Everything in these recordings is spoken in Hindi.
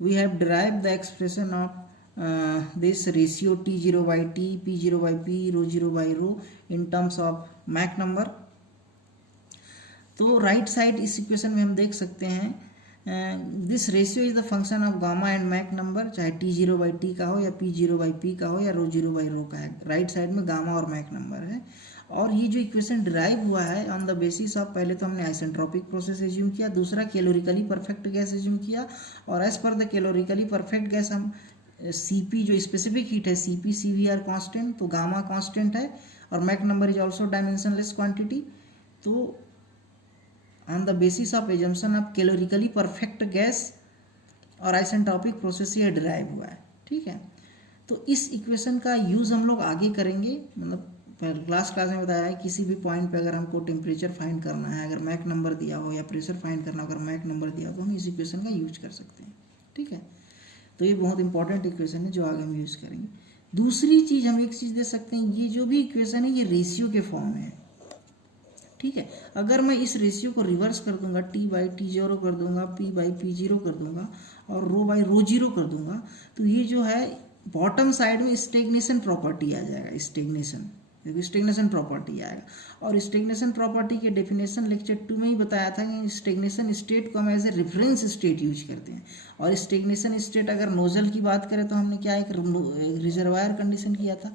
we have derived the expression of this ratio T0 by T, P0 by P, rho 0 by rho in terms of Mac number. तो राइट साइड इस इक्वेशन में हम देख सकते हैं this ratio is the function of gamma and Mach number, चाहे T0 बाई टी का हो या P0 बाई पी का हो या रो 0 बाई रो का है। राइट साइड में गामा और मैक नंबर है। और ये जो इक्वेशन डिराइव हुआ है ऑन द बेसिस ऑफ, पहले तो हमने आइसेंट्रोपिक प्रोसेस एज्यूम किया, दूसरा कैलोरिकली परफेक्ट गैस एज्यूम किया, और as per the calorically perfect gas हम Cp जो स्पेसिफिक हीट है Cp Cv आर कांस्टेंट, तो गामा कांस्टेंट है, और Mach number is also dimensionless quantity. तो on the basis of assumption of calorically perfect gas और आइसेंट्रोपिक प्रोसेस ये डिराइव हुआ है। ठीक है, तो इस इक्वेशन का यूज़ हम लोग आगे करेंगे। मतलब लास्ट क्लास में बताया है किसी भी पॉइंट पे अगर हमको टेम्परेचर फाइंड करना है, अगर मैक नंबर दिया हो या प्रेशर फाइंड करना हो, अगर मैक नंबर दिया हो, तो हम इस इक्वेशन का यूज कर सकते हैं। ठीक है, तो ये बहुत इंपॉर्टेंट इक्वेशन है जो आगे हम यूज करेंगे। दूसरी चीज़ हम एक चीज़ दे सकते हैं, ये जो भी इक्वेशन है ये रेशियो के फॉर्म में है। ठीक है, अगर मैं इस रेशियो को रिवर्स कर दूंगा, T बाई T0 कर दूंगा, P बाई P0 कर दूंगा और रो बाई रो 0 कर दूंगा, तो ये जो है बॉटम साइड में स्टेग्नेशन प्रॉपर्टी आ जाएगा। स्टेग्नेशन प्रॉपर्टी आएगा। और स्टेग्नेशन प्रॉपर्टी के डेफिनेशन लेक्चर 2 में ही बताया था कि स्टेग्नेशन स्टेट को हम as a reference state use करते हैं। और स्टेग्नेशन स्टेट अगर नोजल की बात करें तो हमने क्या एक रिजर्वायर कंडीशन किया था,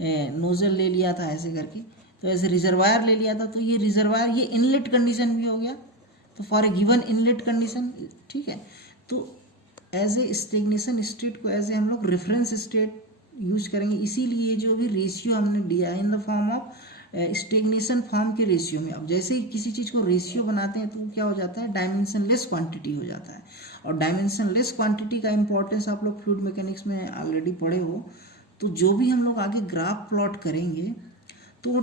नोजल ले लिया था ऐसे करके, तो ऐसे रिजर्वायर ले लिया था, तो ये रिजर्वायर ये इनलेट कंडीशन भी हो गया, तो for a given inlet condition. ठीक है, तो एज ए स्टेग्नेशन स्टेट को एज ए हम लोग रेफरेंस स्टेट यूज करेंगे। इसीलिए जो भी रेशियो हमने दिया है इन the form of stagnation form के रेशियो में। अब जैसे ही किसी चीज़ को रेशियो बनाते हैं तो क्या हो जाता है, डायमेंशनलेस क्वांटिटी हो जाता है। और डायमेंशनलेस क्वांटिटी का इंपॉर्टेंस आप लोग फ्लूइड मैकेनिक्स में ऑलरेडी पढ़े हो। तो जो भी हम लोग आगे ग्राफ प्लॉट करेंगे तो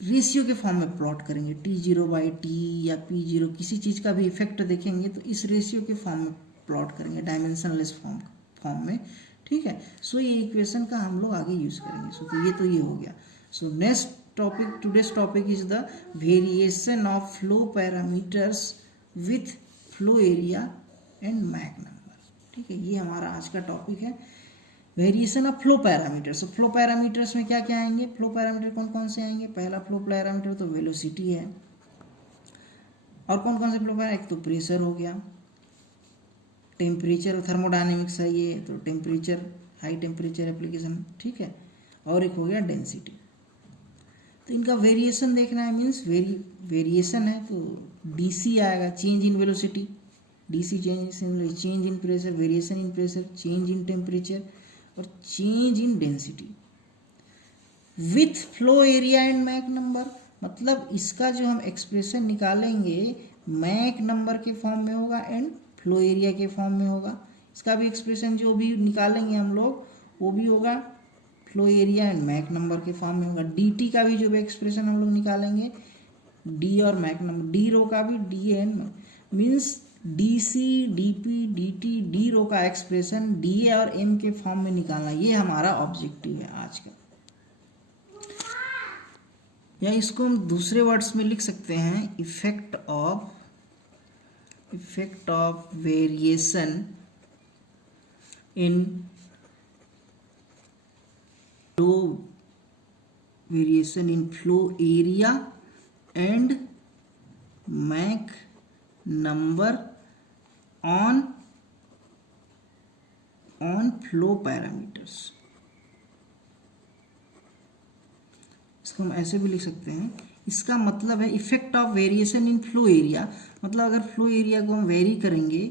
रेशियो के फॉर्म में प्लॉट करेंगे। T0 बाई टी या P0 किसी चीज़ का भी इफेक्ट देखेंगे तो इस रेशियो के फॉर्म में प्लॉट करेंगे, डायमेंशनलेस फॉर्म में। ठीक है, सो ये इक्वेशन का हम लोग आगे यूज करेंगे। सो तो ये हो गया। So next topic, today's topic is the variation of flow parameters with flow area and Mach number. ठीक है, ये हमारा आज का टॉपिक है, variation of flow parameters. Flow parameters में क्या क्या आएंगे, फ्लो पैरामीटर कौन कौन से आएंगे। पहला फ्लो पैरामीटर तो वेलोसिटी है। और कौन कौन से फ्लो पैरामीटर, एक तो प्रेशर हो गया, टेम्परेचर, थर्मोडायनेमिक्स है ये, तो टेम्परेचर, हाई टेम्परेचर एप्लीकेशन। ठीक है, और एक हो गया डेंसिटी। तो इनका वेरिएशन देखना है, मीन्स वेरिएशन है तो डीसी आएगा, change in velocity, D C change in pressure, variation in pressure, change in temperature और change in density with flow area and Mach number. मतलब इसका जो हम एक्सप्रेशन निकालेंगे मैक नंबर के फॉर्म में होगा एंड फ्लो एरिया के फॉर्म में होगा। इसका भी एक्सप्रेशन जो भी निकालेंगे हम लोग वो भी होगा flow area and Mach number के फॉर्म में होगा। dt का भी जो भी एक्सप्रेशन हम लोग निकालेंगे, d और मैक नंबर, d रो का भी d and means dc dp dt d रो का एक्सप्रेशन da और m के फॉर्म में निकालना, ये हमारा ऑब्जेक्टिव है आज का। या इसको हम दूसरे वर्ड्स में लिख सकते हैं, effect of variation in flow area and Mach number on flow parameters. इसको हम ऐसे भी लिख सकते हैं, इसका मतलब है effect of variation in flow area, मतलब अगर फ्लो एरिया को हम वेरी करेंगे,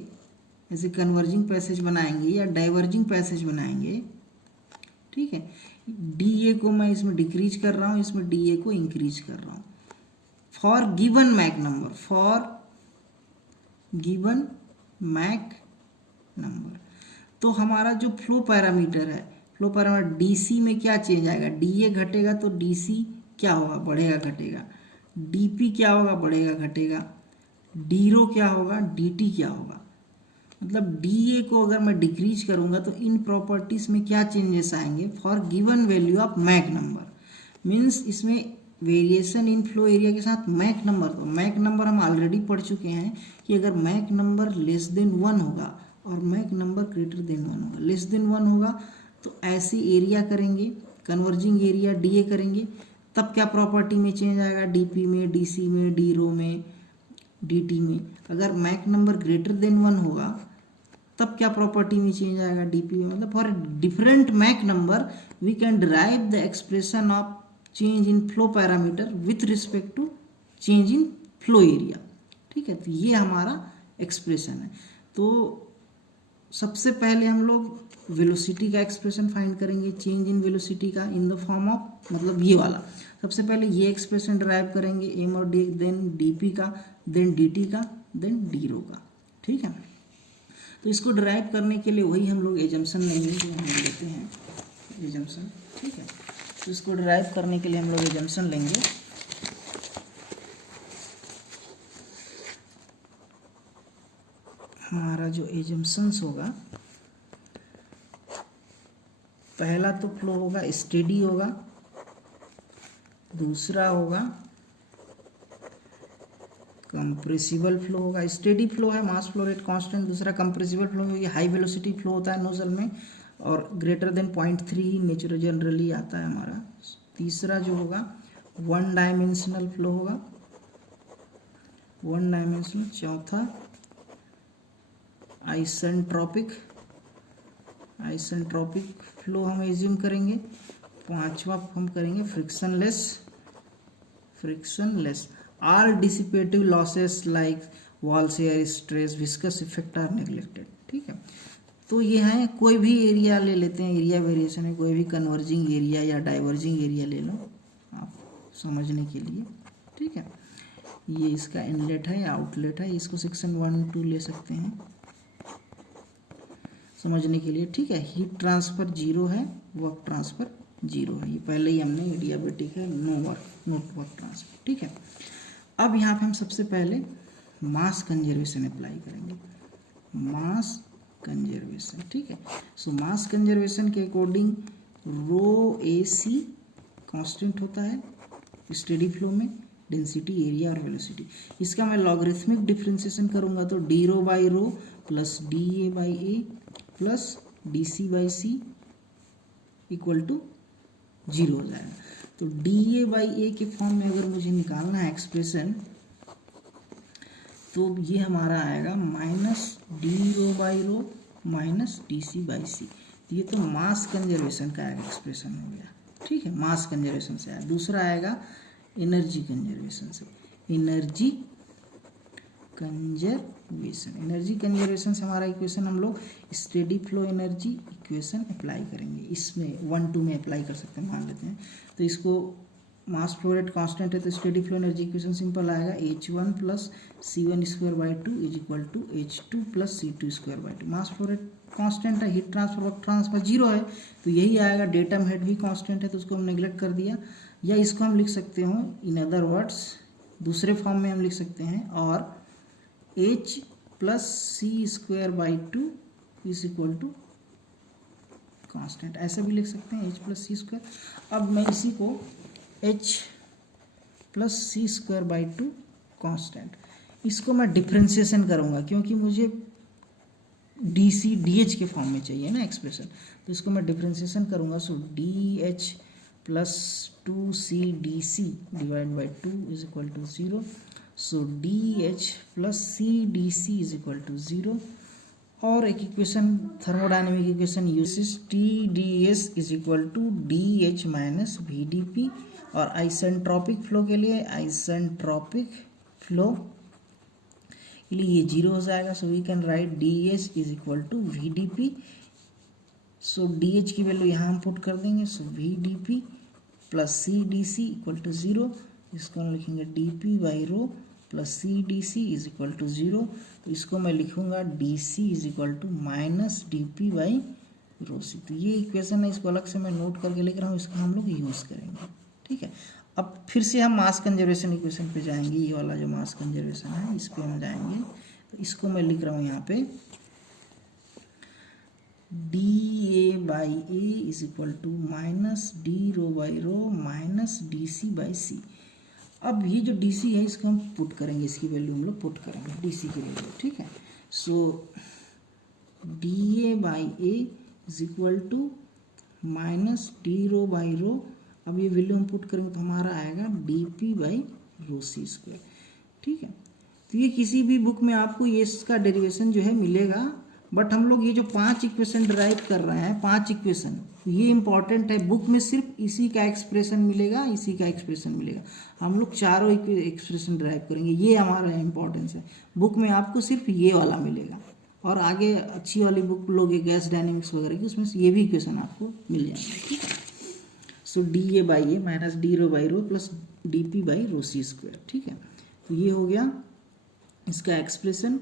जैसे कन्वर्जिंग पैसेज बनाएंगे या डाइवर्जिंग पैसेज बनाएंगे। ठीक है, डी ए को मैं इसमें डिक्रीज कर रहा हूँ, इसमें डी ए को इंक्रीज कर रहा हूँ फॉर गिवन मैक नंबर, तो हमारा जो फ्लो पैरामीटर है, फ्लो पैरामीटर डीसी में क्या चेंज आएगा, डीए घटेगा तो डीसी क्या होगा, बढ़ेगा घटेगा, डीपी क्या होगा, बढ़ेगा घटेगा, डी रो क्या होगा, डीटी क्या होगा। मतलब डीए को अगर मैं डिक्रीज करूंगा तो इन प्रॉपर्टीज में क्या चेंजेस आएंगे for given value of Mach number. Means इसमें वेरिएशन इन फ्लो एरिया के साथ मैक नंबर, तो मैक नंबर हम ऑलरेडी पढ़ चुके हैं कि अगर मैक नंबर लेस देन 1 होगा और मैक नंबर ग्रेटर देन 1 होगा। लेस देन 1 होगा तो ऐसे एरिया करेंगे, कन्वर्जिंग एरिया डीए करेंगे, तब क्या प्रॉपर्टी में चेंज आएगा, डीपी में, डीसी में, डी रो में, डीटी में। अगर मैक नंबर ग्रेटर देन 1 होगा तब क्या प्रॉपर्टी में चेंज आएगा, डीपी में। मतलब for different Mach number we can derive the expression of change in flow parameter with respect to change in flow area. ठीक है, तो ये हमारा एक्सप्रेशन है। तो सबसे पहले हम लोग वेलोसिटी का एक्सप्रेशन फाइंड करेंगे, चेंज इन वेलोसिटी का इन द फॉर्म ऑफ, मतलब ये वाला। सबसे पहले ये एक्सप्रेशन डिराइव करेंगे एम और डी, देन डीपी का, देन डीटी का, देन डी रो का। ठीक है, तो इसको डिराइव करने के लिए वही हम लोग एजम्पशन लेंगे जो हम लेते हैं एजम्पशन। ठीक है, तो इसको डिराइव करने के लिए हम लोग एजम्पशन लेंगे। हमारा जो एजम्पशंस होगा, पहला तो फ्लो होगा स्टेडी होगा, दूसरा होगा कंप्रेसिबल फ्लो होगा। स्टेडी फ्लो है मास फ्लो रेट कांस्टेंट, दूसरा कंप्रेसिबल फ्लो में ये हाई वेलोसिटी फ्लो होता है नोजल में, और ग्रेटर देन 0.3 ही नेचुरल जनरली आता है हमारा। तीसरा जो होगा वन डायमेंशनल फ्लो होगा, वन डायमेंशनल। चौथा आइसेंट्रोपिक, आइसेंट्रोपिक फ्लो हम एज्यूम करेंगे। पांचवा हम करेंगे frictionless, frictionless. All dissipative losses like wall shear, stress, viscous effect are neglected. ठीक है, तो ये है, कोई भी एरिया ले लेते हैं, एरिया वेरिएशन है, कोई भी कन्वर्जिंग एरिया या डाइवर्जिंग एरिया ले लो आप समझने के लिए। ठीक है, ये इसका इनलेट है या आउटलेट है, इसको सेक्शन 1 2 ले सकते हैं समझने के लिए। ठीक है, हीट ट्रांसफर जीरो है, वर्क ट्रांसफर जीरो है, ये पहले ही हमने एडियाबेटिक है, no work, not work transfer. ठीक है, अब यहाँ पे हम सबसे पहले मास कंजर्वेशन अप्लाई करेंगे, मास कंजर्वेशन। ठीक है, सो मास कंजर्वेशन के according rho A C constant होता है स्टेडी फ्लो में, डेंसिटी, एरिया और वेलोसिटी। इसका मैं लॉगरिथमिक डिफ्रेंसिएशन करूंगा तो D rho by rho plus D A by A plus D C by C equal to 0 हो जाएगा। तो डी ए बाई ए के फॉर्म में अगर मुझे निकालना है एक्सप्रेशन, तो ये हमारा आएगा minus D rho by rho minus D C by C. ये तो मास कंजर्वेशन का एक्सप्रेशन हो गया। ठीक है, मास कंजर्वेशन से आया। दूसरा आएगा एनर्जी कंजर्वेशन से, एनर्जी कंजर्वेशन, एनर्जी कंजर्वेशन से हमारा इक्वेशन हम लोग steady flow energy equation apply करेंगे। इसमें 1 2 में अप्लाई कर सकते हैं, मान लेते हैं। तो इसको मास फ्लो रेट कांस्टेंट है तो steady flow energy equation simple आएगा, H1 plus C1 square by 2 is equal to H2 plus C2 square by 2। Mass flow rate constant है, हीट ट्रांसफर वर्क ट्रांसफर 0 है तो यही आएगा। डेटम हेड भी कांस्टेंट है तो उसको हम नेग्लेक्ट कर दिया। या इसको हम लिख सकते हो इन अदर वर्ड्स, दूसरे फॉर्म में हम लिख सकते हैं, और H plus C square by 2 is equal to constant, ऐसा भी लिख सकते हैं H प्लस सी स्क्वायर। अब मैं इसी को H plus C square by 2 constant, इसको मैं डिफ्रेंसिएशन करूंगा क्योंकि मुझे डी सी डी एच के फॉर्म में चाहिए ना एक्सप्रेशन, तो इसको मैं डिफ्रेंसिएशन करूंगा। So D H plus 2c D C divide by 2 is equal to 0। So D H plus C D C is equal to 0। और एक equation thermodynamic equation uses T D S is equal to D H minus V D P. और आइसेंट्रोपिक फ्लो के लिए, आइसेंट्रोपिक फ्लो के लिए ये 0 हो जाएगा। So we can write D H is equal to V D P. So D H की वैल्यू यहाँ हम पुट कर देंगे। So V D P plus C D C equal to 0। इसको हम लिखेंगे D P by rho plus C D C is equal to 0। तो इसको मैं लिखूंगा D C is equal to minus D P by rho C. तो ये इक्वेशन है, इसको अलग से मैं नोट करके लिख रहा हूँ, इसका हम लोग यूज़ करेंगे। ठीक है, अब फिर से हम मास कंजर्वेशन इक्वेशन पे जाएंगे। ये वाला जो मास कंजर्वेशन है इस पे हम जाएंगे। तो इसको मैं लिख रहा हूँ यहाँ पे D A by A is equal to minus D rho by rho minus D C by C. अब ये जो डी सी है इसको हम पुट करेंगे, इसकी वैल्यू हम लोग पुट करेंगे डी सी की वैल्यू। ठीक है, so D A by A is equal to minus D rho by rho. अब ये वैल्यू हम पुट करेंगे तो हमारा आएगा D P by rho C square. ठीक है, तो ये किसी भी बुक में आपको ये इसका डेरिवेशन जो है मिलेगा, बट हम लोग ये जो 5 इक्वेशन डिराइव कर रहे हैं, 5 इक्वेशन, ये इंपॉर्टेंट है। बुक में सिर्फ इसी का एक्सप्रेशन मिलेगा, इसी का एक्सप्रेशन मिलेगा। हम लोग चारों एक्सप्रेशन डिराइव करेंगे, ये हमारा इंपॉर्टेंस है। बुक में आपको सिर्फ ये वाला मिलेगा, और आगे अच्छी वाली बुक लोगे गैस डायनेमिक्स वगैरह की, उसमें ये भी इक्वेशन आपको मिल जाएगा। ठीक है, so D A by A minus D rho by rho plus D P by rho C square. ठीक है, तो ये हो गया इसका expression,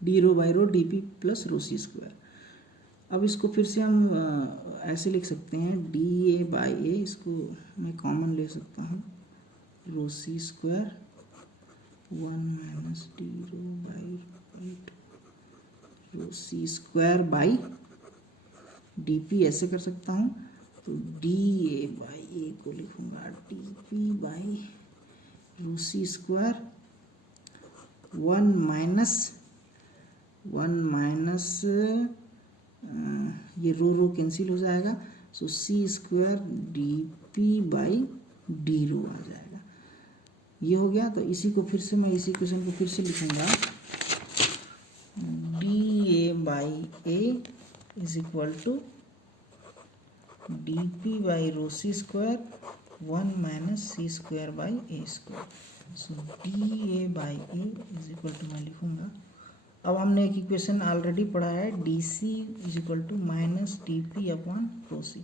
D rho by rho D P plus rho C square. अब इसको फिर से हम ऐसे लिख सकते हैं, डी ए बाई ए, इसको मैं कॉमन ले सकता हूँ, rho C square 1 minus D rho by rho C square by D P, ऐसे कर सकता हूँ। तो डी ए बाई ए को लिखूंगा D P by rho C square 1 minus ये रो कैंसिल हो जाएगा, so C square D P by D rho आ जाएगा। ये हो गया। तो इसी को फिर से मैं इसी क्वेश्चन को फिर से लिखूंगा, D A by A is equal to D P by rho C square 1 minus C square by A square. So D A by A is equal to मैं लिखूंगा, अब हमने एक इक्वेशन ऑलरेडी पढ़ा है, D C is equal to minus D P upon rho C.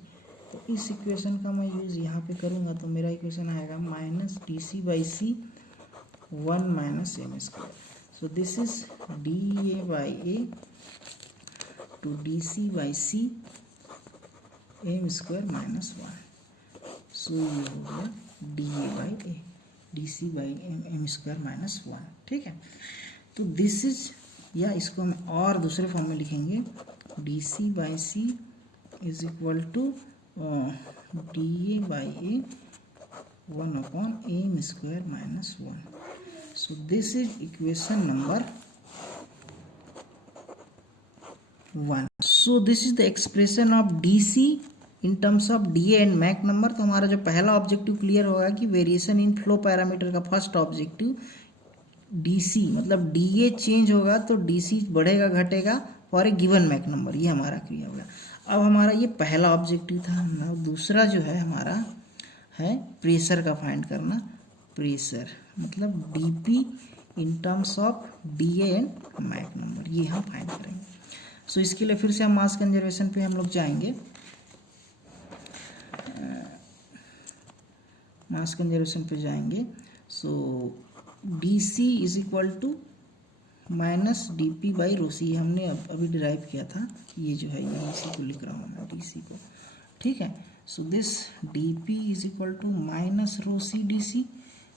तो इस इक्वेशन का मैं यूज़ यहाँ पे करूँगा, तो मेरा इक्वेशन आएगा minus D C by C 1 minus M square. So this is D A by A to D C by C M square minus 1। So ये हो गया D A by A D C by M square minus 1। ठीक है, तो दिस इज, या इसको हम और दूसरे फॉर्म में लिखेंगे, D C by C is equal to D A by A 1 upon M square minus 1। So this is equation number 1। So this is the expression of D C in terms of D A and Mach number. तो हमारा जो पहला ऑब्जेक्टिव क्लियर होगा कि वेरिएशन इन फ्लो पैरामीटर का फर्स्ट ऑब्जेक्टिव DC, मतलब DA चेंज होगा तो DC बढ़ेगा घटेगा for a given Mach number, ये हमारा क्लियर हो गया। अब हमारा ये पहला ऑब्जेक्टिव था। दूसरा जो है हमारा है प्रेशर का फाइंड करना। प्रेशर मतलब DP in terms of DA and Mach number, ये हम फाइंड करेंगे। सो इसके लिए फिर से हम मास कंजर्वेशन पे हम लोग जाएंगे। मास कंजर्वेशन पे जाएंगे। So D C is equal to minus D P by rho C, हमने अभी डिराइव किया था, ये जो है ये इसी को लिख रहा हूँ मैं डी सी को। ठीक है, so this D P is equal to minus rho C D C.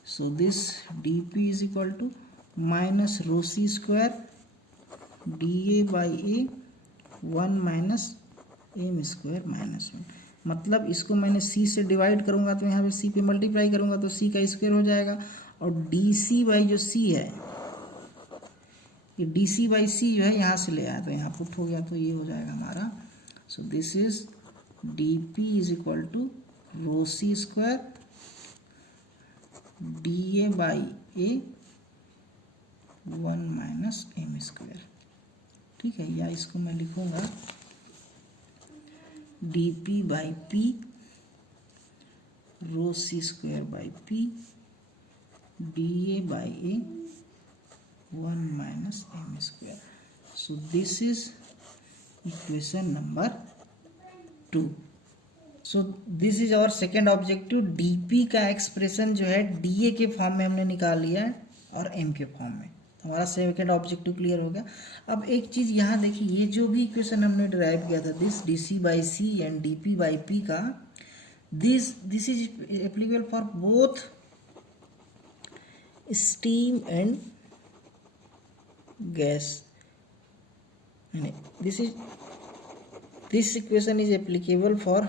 So this D P is equal to minus rho C square D A by A 1 minus M square minus 1। मतलब इसको मैंने सी से डिवाइड करूँगा तो यहाँ पे सी पे मल्टीप्लाई करूँगा तो सी का स्क्वायर हो जाएगा, और डी सी बाई जो सी है, ये डी सी बाई सी जो है यहाँ से ले आया तो यहाँ पुट हो गया, तो ये हो जाएगा हमारा। So this is D P is equal to rho C square D A by A 1 minus M square. ठीक है, या इसको मैं लिखूंगा D P by P rho C square by P D A by A 1 minus M square. So this is equation number 2। So this is our second objective. DP का एक्सप्रेशन जो है डीए के फॉर्म में हमने निकाल लिया है और एम के फॉर्म में। हमारा सेकेंड ऑब्जेक्टिव क्लियर हो गया। अब एक चीज़ यहाँ देखिए, ये जो भी इक्वेशन हमने डिराइव किया था, this D C by C and D P by P का, this is applicable for both steam and gas. This equation is applicable for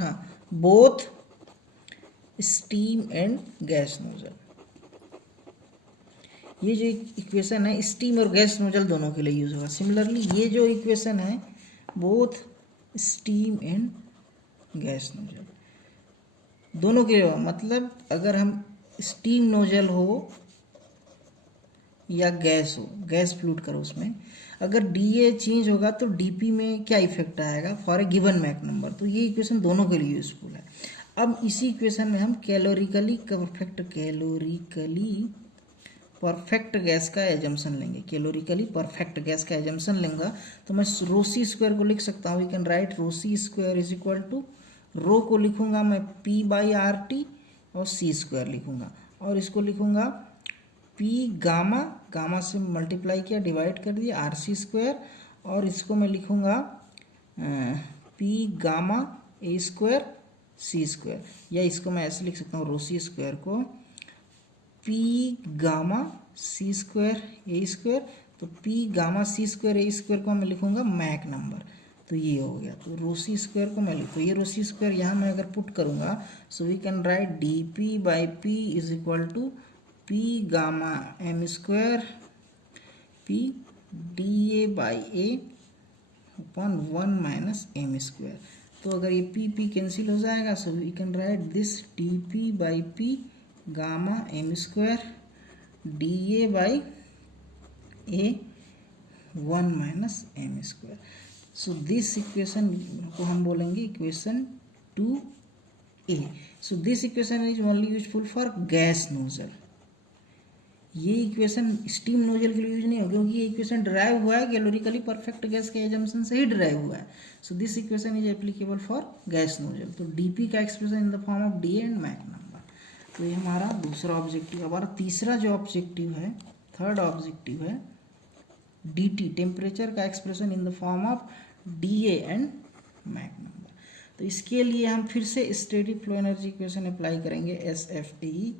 both steam and gas nozzle. ये जो इक्वेशन है स्टीम और गैस नोजल दोनों के लिए यूज होगा। सिमिलरली ये जो इक्वेशन है both steam and gas nozzle, दोनों के मतलब अगर हम स्टीम नोजल हो या गैस हो, गैस फ्लूड करो, उसमें अगर डीए चेंज होगा तो डीपी में क्या इफेक्ट आएगा for a given Mac number. तो ये इक्वेशन दोनों के लिए यूजफुल है। अब इसी इक्वेशन में हम कैलोरिकली परफेक्ट गैस का एजम्पशन लेंगे। कैलोरिकली परफेक्ट गैस का एजम्पशन लेंगे तो मैं रो सी स्क्वायर को लिख सकता हूँ। We can write rho C square is equal to, rho को लिखूंगा मैं पी बाई आर टी और सी स्क्वायर लिखूंगा, और इसको लिखूंगा पी गामा, गामा से मल्टीप्लाई किया डिवाइड कर दिया आर सी स्क्वायर, और इसको मैं लिखूंगा P gamma A square C square, या इसको मैं ऐसे लिख सकता हूँ रो सी स्क्वायर को P gamma C square A square, तो P gamma C square A square को मैं लिखूंगा मैक नंबर। तो ये हो गया, तो रो सी स्क्वायर को मैं लिख, तो ये रो सी स्क्वायर यहाँ मैं अगर पुट करूँगा so we can write D P by P is equal to P gamma M square P D A by A upon 1 minus M square. तो अगर ये पी पी कैंसिल हो जाएगा so we can write this D P by P gamma M square D A by A 1 minus M square. So this equation को हम बोलेंगे equation 2a। So this equation is only useful for gas nozzle. ये इक्वेशन स्टीम नोजल के लिए यूज नहीं होगा क्योंकि ये इक्वेशन ड्राइव हुआ है कैलोरिकली परफेक्ट गैस के एजम्पशन से ही ड्राइव हुआ है। So this equation is applicable for gas nozzle. तो डीपी का expression in the form of D and Mach number. तो ये हमारा दूसरा ऑब्जेक्टिव। हमारा तीसरा जो ऑब्जेक्टिव है, थर्ड ऑब्जेक्टिव है डीटी, टेम्परेचर का expression in the form of DA and Mach number. तो इसके लिए हम फिर से steady flow energy equation apply करेंगे एस एफ ई,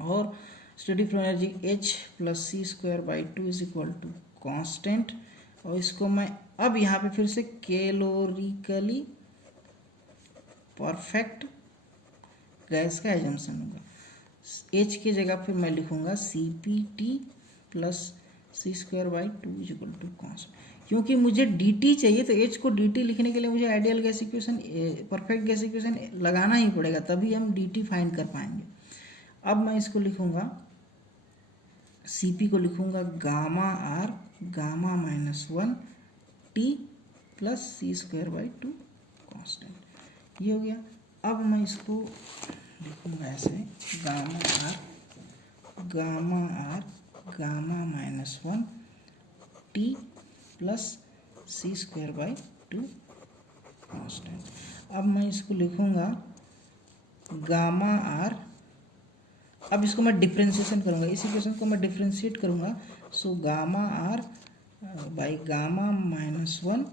और steady flow energy H plus C square by 2 is equal to constant, और इसको मैं अब यहाँ पे फिर से कैलोरिकली परफेक्ट गैस का एजम्पशन होगा। H की जगह फिर मैं लिखूंगा C P T plus C square by 2 is equal to constant. क्योंकि मुझे डी टी चाहिए तो H को डी टी लिखने के लिए मुझे ideal gas equation perfect gas equation लगाना ही पड़ेगा, तभी हम डी टी फाइंड कर पाएंगे। अब मैं इसको लिखूंगा Cp को लिखूंगा gamma R gamma minus 1 T plus C square by 2 constant. ये हो गया। अब मैं इसको लिखूंगा ऐसे gamma R gamma minus 1 T plus C square by 2 constant. अब मैं इसको लिखूंगा गामा आर, अब इसको मैं डिफ्रेंशिएशन करूंगा, इस इक्वेशन को मैं डिफ्रेंशिएट करूंगा। So gamma R by gamma minus 1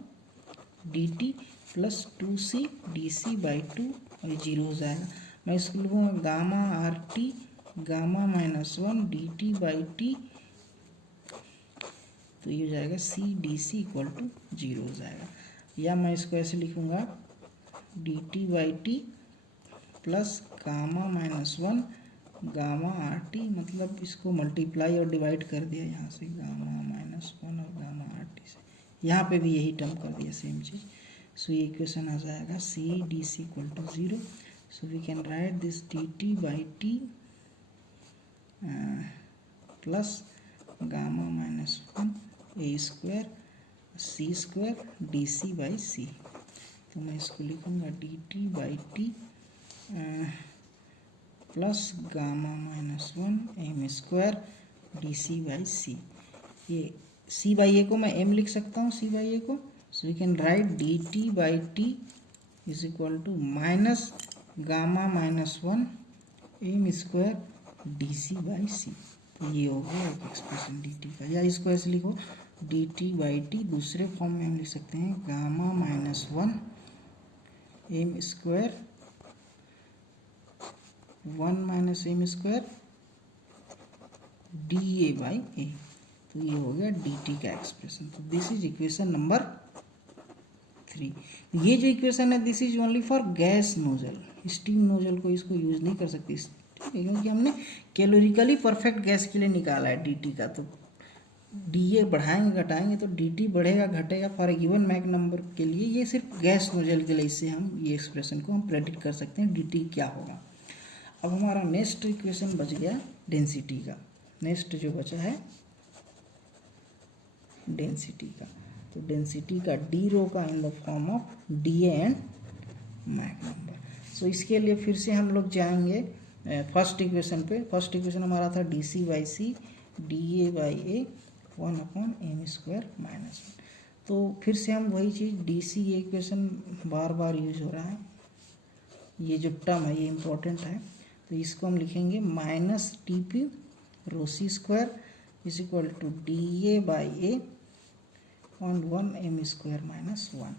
D T plus 2c D C by 2, और ये जीरो हो जाएगा। मैं इसको लिखूंगा gamma R T gamma minus 1 D T by T, तो ये हो जाएगा C D C equal to zero हो जाएगा। या मैं इसको ऐसे लिखूंगा D T by T plus gamma minus 1 gamma R T, मतलब इसको मल्टीप्लाई और डिवाइड कर दिया यहाँ से गामा माइनस 1 और गामा आर टी से, यहाँ पे भी यही टर्म कर दिया सेम चीज़। सो ये इक्वेशन आ जाएगा C D C equal to zero. So we can write this D T by T plus gamma minus 1 A square C square D C by C. तो मैं इसको लिखूँगा D T by T plus gamma minus 1 M square D C by C. ये सी बाई ए को मैं एम लिख सकता हूँ, सी बाई ए को। So we can write D T by T is equal to minus gamma minus 1 M square D C by C. तो ये हो गया एक एक्सप्रेशन डी टी का। या इसको ऐसे लिखो डी टी बाई टी, दूसरे फॉर्म में हम लिख सकते हैं gamma minus 1 M square 1 minus M square D A by A. तो ये हो गया डी टी का एक्सप्रेशन। तो दिस इज इक्वेशन नंबर 3। ये जो इक्वेशन है this is only for gas nozzle, steam nozzle को इसको यूज नहीं कर सकते क्योंकि हमने कैलोरिकली परफेक्ट गैस के लिए निकाला है डी टी का। तो डी ए बढ़ाएंगे घटाएंगे तो डी टी बढ़ेगा घटेगा for a given Mach number के लिए। ये सिर्फ गैस नोजल के लिए, इससे हम ये एक्सप्रेशन को हम प्रेडिक्ट कर सकते हैं डी टी क्या होगा। अब हमारा नेक्स्ट इक्वेशन बच गया डेंसिटी का। नेक्स्ट जो बचा है डेंसिटी का, तो डेंसिटी का डी रो का in the form of D A and Mach number. सो इसके लिए फिर से हम लोग जाएंगे फर्स्ट इक्वेशन पे। फर्स्ट इक्वेशन हमारा था D C by C D A by A 1/m² minus 1। तो फिर से हम वही चीज़ डी सी, ये इक्वेशन बार बार यूज हो रहा है, ये जो टर्म है ये इम्पोर्टेंट है, तो इसको हम लिखेंगे minus T P rho C square is equal to D A by A on 1m² minus 1।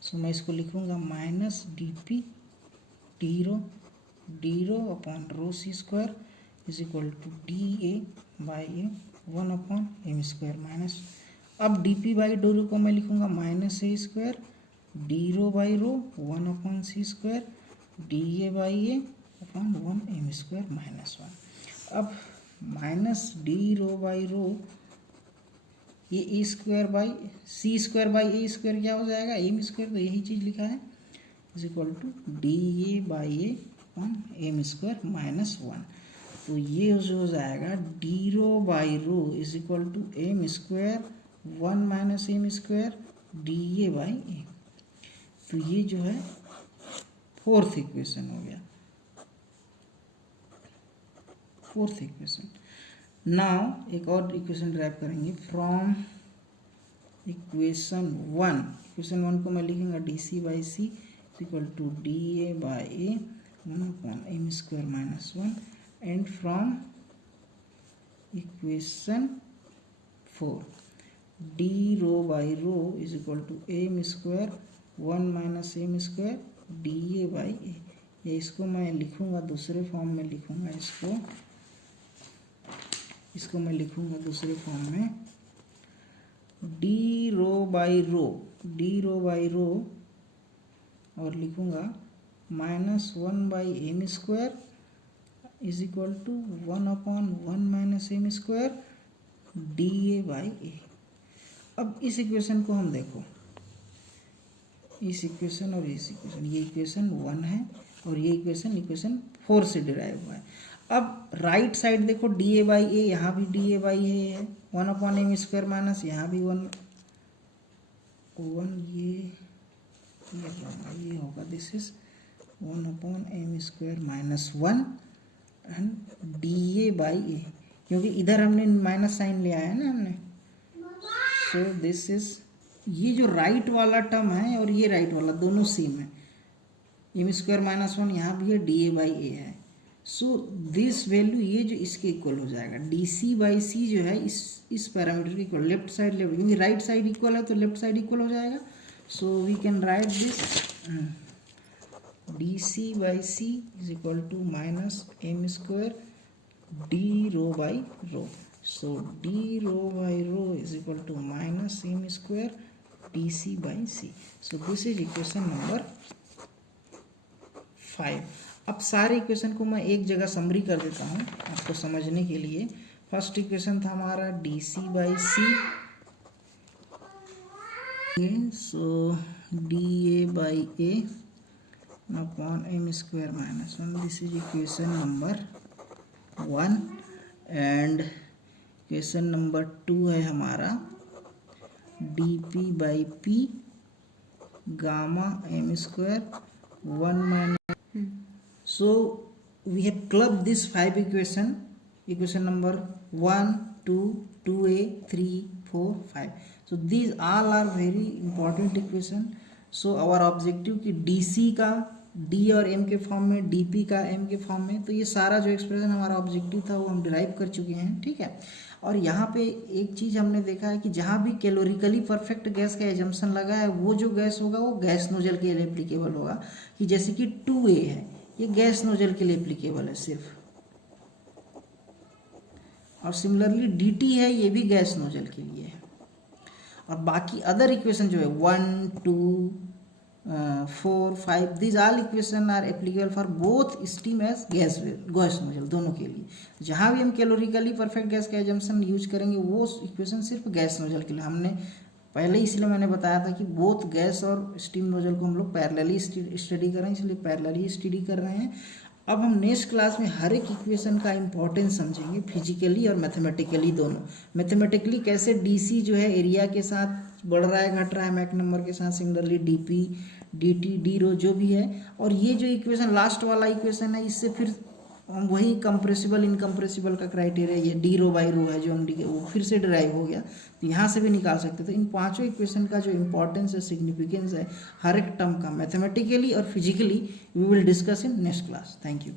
So मैं इसको लिखूँगा minus D P D rho upon rho C square is equal to D A by A 1/m² minus. अब D P by D rho को मैं लिखूँगा minus A square D rho by rho 1/c² D A by A upon 1m² minus 1। अब minus D rho by rho ये A square by C square by A square क्या हो जाएगा m², तो यही चीज़ लिखा है is equal to D A by A upon m² minus 1। तो ये हो जाएगा D rho by rho is equal to m² 1 minus m² D A by A. तो ये जो है फोर्थ इक्वेशन हो गया, फोर्थ इक्वेशन। नाउ एक और इक्वेशन ड्राइव करेंगे फ्रॉम इक्वेशन 1। इक्वेशन 1 को मैं लिखूंगा D C by C equal to D A by A 1/m² minus 1 and from equation 4 D rho by rho is equal to m² 1 minus m² D A by A. ये इसको मैं लिखूंगा दूसरे फॉर्म में लिखूंगा, इसको मैं लिखूंगा दूसरे फॉर्म में डी रो बाई रो और लिखूंगा minus 1/m² is equal to 1/1 minus m² D A by A. अब इस इक्वेशन को हम देखो, इस इक्वेशन और इस इक्वेशन, ये इक्वेशन 1 है और ये इक्वेशन 4 से डिराइव हुआ है। अब राइट साइड देखो डी ए बाई ए, यहाँ भी डी ए बाई ए है 1/m² माइनस यहाँ भी 1 ये होगा this is 1/m² minus 1 and D A by A, क्योंकि इधर हमने माइनस साइन ले आया है ना हमने। सो दिस इज, ये जो राइट वाला टर्म है और ये राइट वाला दोनों सेम है, m² माइनस 1 यहाँ भी है डी ए बाई ए है। सो दिस वैल्यू ये जो इसके इक्वल हो जाएगा डी सी बाई सी जो है इस पैरामीटर के इक्वल, लेफ्ट साइड क्योंकि राइट साइड इक्वल है तो लेफ्ट साइड इक्वल हो जाएगा। So we can write this D C by C is equal to minus m² D rho by rho. So D rho by rho is equal to minus m² D C by C. So this is equation number 5। अब सारे इक्वेशन को मैं एक जगह समरी कर देता हूँ आपको समझने के लिए। फर्स्ट इक्वेशन था हमारा D C by C, so D A by A upon m² minus 1, this is equation number 1। And equation number 2 है हमारा D P by P gamma m² 1 minus. So we have clubbed this 5 equation number 1, 2, 2a, 3, 4, 5. So these all are very important equation. So our objective कि DC का D और M के फॉर्म में, DP का M के फॉर्म में, तो ये सारा जो एक्सप्रेशन हमारा ऑब्जेक्टिव था वो हम डिराइव कर चुके हैं, ठीक है। और यहाँ पे एक चीज़ हमने देखा है कि जहाँ भी कैलोरिकली परफेक्ट गैस का एजम्पशन लगा है वो जो गैस होगा वो गैस नोजल के लिए एप्लीकेबल होगा, कि जैसे कि 2a है ये गैस नोजल के लिए एप्लीकेबल है सिर्फ, और सिमिलरली dt है ये भी गैस नोजल के लिए है। और बाकी अदर इक्वेशन जो है 1, 2, 4, 5, these all equation are applicable for both steam as gas nozzle दोनों के लिए. जहाँ भी हम कैलोरिकली परफेक्ट गैस का एजम्पशन यूज करेंगे वो इक्वेशन सिर्फ गैस नोजल के लिए. हमने पहले इसलिए मैंने बताया था कि बोथ गैस और स्टीम नोजल को हम लोग पैरेलली स्टडी कर रहे हैं, इसलिए पैरेलली स्टडी कर रहे हैं. अब हम नेक्स्ट क्लास में हर एक इक्वेशन का इंपॉर्टेंस समझेंगे, फिजिकली और मैथमेटिकली दोनों. मैथमेटिकली कैसे डीसी जो है एरिया के साथ बढ़ रहा है घट रहा है मैक नंबर के साथ, सिमिलरली डीपी dt डी रो जो भी है. और ये जो इक्वेशन लास्ट वाला इक्वेशन है इससे फिर हम वही कंप्रेसिबल इनकम्प्रेसिबल का क्राइटेरिया ये डी रो बाई रो है जो हम वो फिर से डिराइव हो गया, तो यहाँ से भी निकाल सकते. तो इन पांचों इक्वेशन का जो इंपॉर्टेंस है, सिग्निफिकेंस है हर एक टर्म का मैथमेटिकली और physically we will discuss in next class. Thank you.